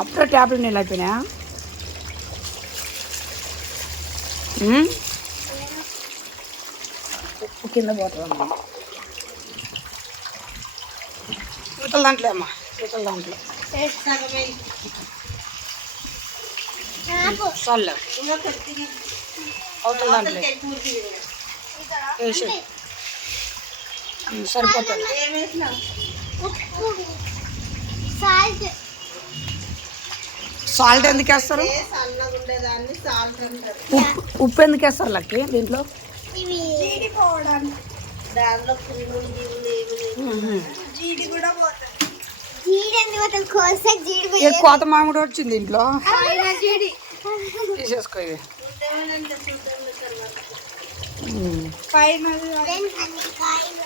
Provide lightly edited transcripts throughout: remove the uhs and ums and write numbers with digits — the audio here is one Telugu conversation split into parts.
అప్పుడే ట్యాబ్లెట్ నీళ్ళు అయిపోయినాయా? ఉప్పు కింద పోతుందమ్మా. ఇవతల దాంట్లో అమ్మా, ఇవతల దాంట్లో చాలు. అవతల దాంట్లో వేసి సరిపోతుంది. సాల్ట్ ఎందుకు వేస్తారు? ఉప్పు ఎందుకు వేస్తారు లక్కి దీంట్లో? కోత మామిడి వచ్చింది ఇంట్లో, తీసేసుకో.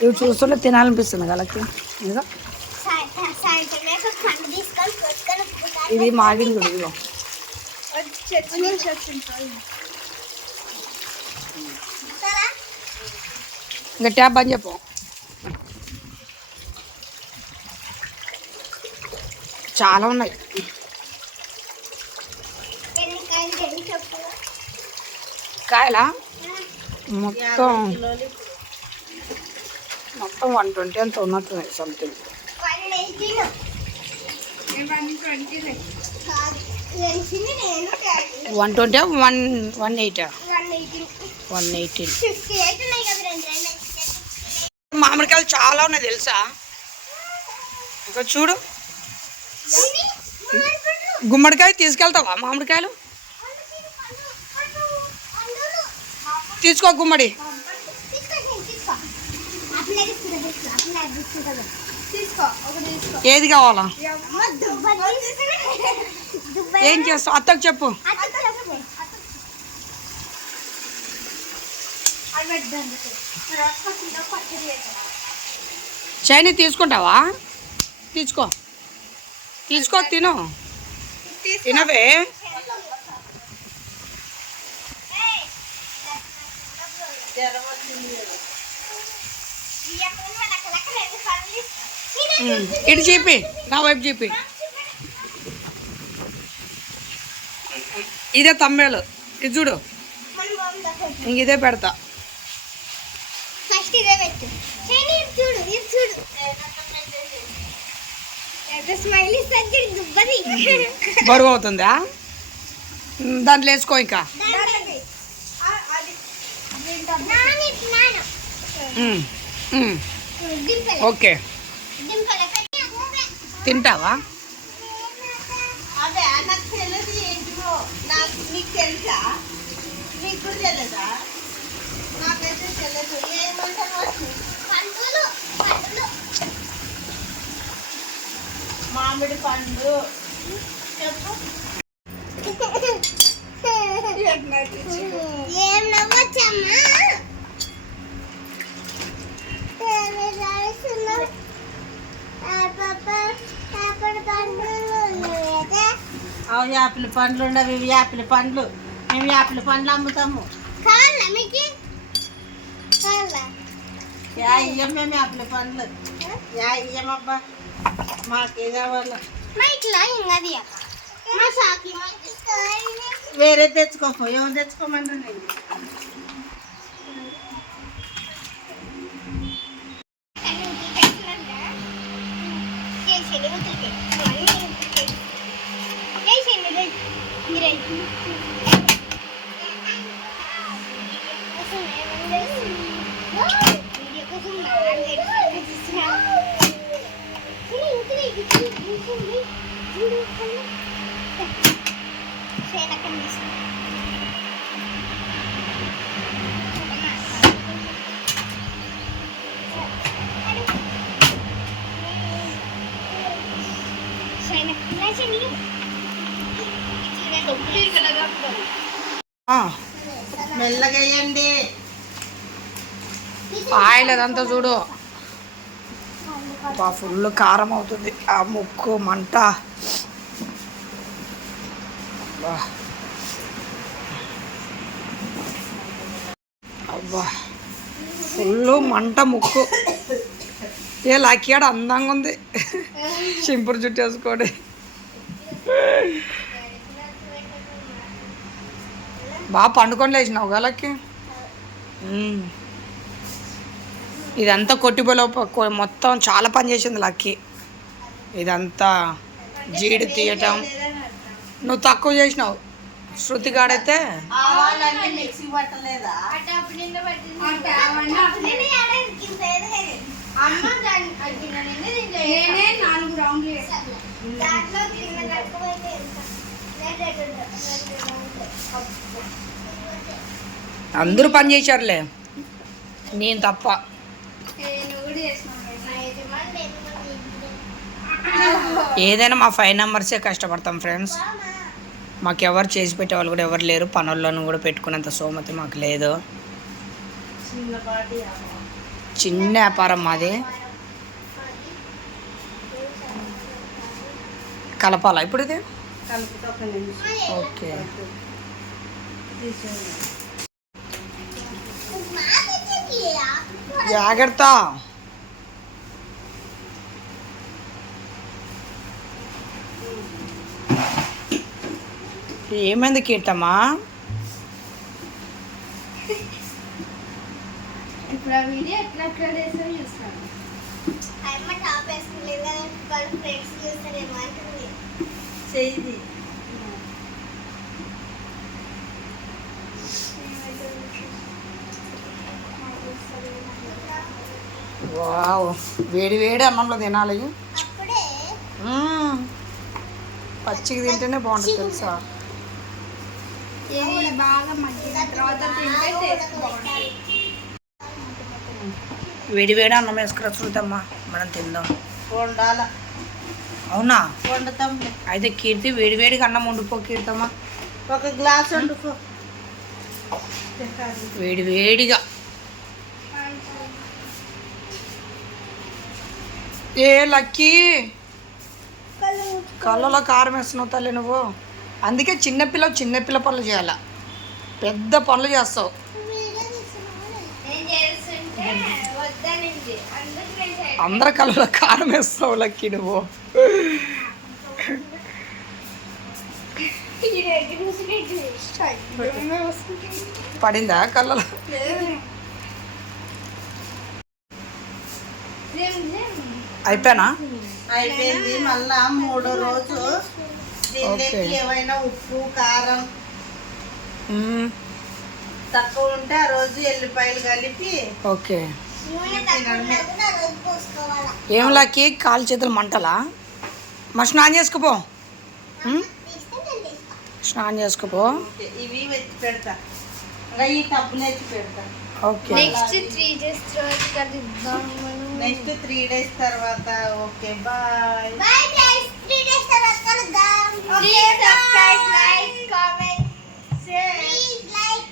ఇవి చూస్తుంటే తినాలనిపిస్తుంది వాళ్ళకి. ఇది మాగింది కూడా. ఇదిగో ఇంకా ట్యాప్ అని చెప్పు. చాలా ఉన్నాయి. కాయలా మొత్తం 120 అంత ఉన్నట్టున్నాయి సంథింగ్. 120 118 118. మామిడికాయలు చాలా ఉన్నాయి తెలుసా. ఇంకా చూడు, గుమ్మడికాయ తీసుకెళ్తావా? మామిడికాయలు తీసుకో. గుమ్మడి ఏది కావాలా? ఏం చేస్తావు? అత్తకు చెప్పు. చైనీ తీసుకుంటావా? తీసుకో తీసుకో, తిను, తినవే. ఇటు చెప్పి, నా వైపు చెప్పి. ఇదే తమ్మేలు, ఇది చూడు. ఇంక ఇదే పెడతా. బరువు అవుతుందా? దాంట్లో వేసుకో. ఇంకా ఓకే, తింటావా? మామిడి పండు చెప్పు. ఏం నవ్వచ్చమ్మా? అవు యాపిల్ పండ్లు ఉండవు. ఇవి యాపిల్ పండ్లు. మేము యాపిల్ పండ్లు అమ్ముతాము. యా ఇయ్యం మేము యాపిల్ పండ్లు. యా ఇయ్యమబ్బా, మాకే కావాలా. వేరే తెచ్చుకోపో. ఎవరు తెచ్చుకోమంటారు? నేను మెల్లగా వేయండి. ఆయిల్ అదంతా చూడు. ఫుల్ కారం అవుతుంది. ఆ ముక్కు మంట. అబ్బా, ఫుల్ మంట ముక్కు. ఏ లాక్యాడ అందంగా ఉంది. చింపురు చుట్టేసుకోండి. బాగా పండుకొని లేచినావు గలకి. ఇదంతా కొట్టిపోలో మొత్తం చాలా పని చేసింది లక్కీ. ఇదంతా జీడి తీయటం నువ్వు తక్కువ చేసినావు. శృతి గాడైతే మిక్సీ పట్టలేదా? అందరూ పని చేశారులే, నేను తప్ప. ఏదైనా మా 5 మెంబర్సే కష్టపడతాం ఫ్రెండ్స్. మాకెవరు చేసి పెట్టే వాళ్ళు కూడా ఎవరు లేరు. పనులను కూడా పెట్టుకునేంత సోమతి మాకు లేదు. చిన్న వ్యాపారం మాది. కలపాలా ఇప్పుడు ఇది? ఓకే, జాగ్రత్త. ఏమైంది కీర్తమ్మా? ఇప్పుడు ఆ వీడియో ఎట్లా అప్లోడ్ చేస్తారో చూస్తాను. చెయ్యి వావ్, వేడి వేడి అన్నంలో తినాలి. పచ్చికి తింటేనే బాగుంటుంది తెలుసా. ఇది బాగా మగ్గిన తర్వాత తింటే టేస్ట్ బాగుంటుంది. వేడి వేడి అన్నం వేసుకురా చూద్దామా, మనం తిందాం. వండాల. అవునా? వండుతాం. అయితే కీర్తి వేడి వేడిగా అన్నం వండుకో కీర్తమ్మా. ఒక గ్లాస్ వండుకో. వేడి వేడిగా. ఏ లక్కీ, కళ్ళలో కారం వేస్తున్నావు తల్లి నువ్వు. అందుకే చిన్నపిల్ల పనులు చేయాల, పెద్ద పనులు చేస్తావు. అందరి కళ్ళలో కారం వేస్తావు లక్కీ నువ్వు. పడిందా కళ్ళలో? అయిపోయానా? అయిపోయింది. మళ్ళా 3వ రోజు దీనికి ఏమైనా ఉప్పు కారం తక్కువ ఉంటే ఆ రోజు ఎల్లిపాయలు కలిపి. ఓకే. ఏం లక్కీ, కాలు చేతులు మంటలా? మరి స్నానం చేసుకోపో, స్నానం చేసుకోపో. ఇవి వెచ్చి పెడతా, ఈ టబ్బులు ఎత్తి పెడతా. ఓకే, నెక్స్ట్ 3 days తర్వాత కలుద్దాం మనం. నెక్స్ట్ 3 days తర్వాత. Okay, bye. Bye guys, 3 days తర్వాత కలుద్దాం. Please subscribe, like, comment, share. Please like,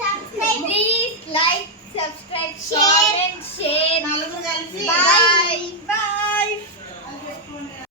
subscribe. Please like, subscribe, comment, share. నలుగురు కలిసి Bye.